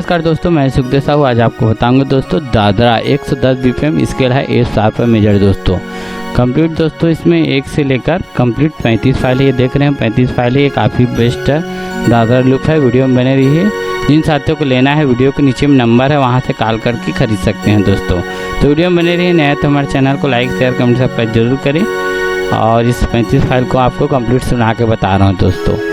नमस्कार दोस्तों, मैं सुखदेव साहू। आज आपको बताऊंगा दोस्तों दादरा 110 BPM स्केल है, ए शार्प मेजर दोस्तों कंप्लीट। दोस्तों इसमें 1 से लेकर कंप्लीट 35 फाइल है। ये देख रहे हैं 35 फाइल है, ये काफ़ी बेस्ट है। दादरा लुक है, वीडियो में बने रही है। जिन साथियों को लेना है वीडियो के नीचे में नंबर है, वहाँ से कॉल करके खरीद सकते हैं दोस्तों। तो वीडियो में बने रही है। नया तो हमारे चैनल को लाइक शेयर कमेंट सब्सक्राइब जरूर करें। और इस 35 फाइल को आपको कंप्लीट सुना के बता रहा हूँ दोस्तों।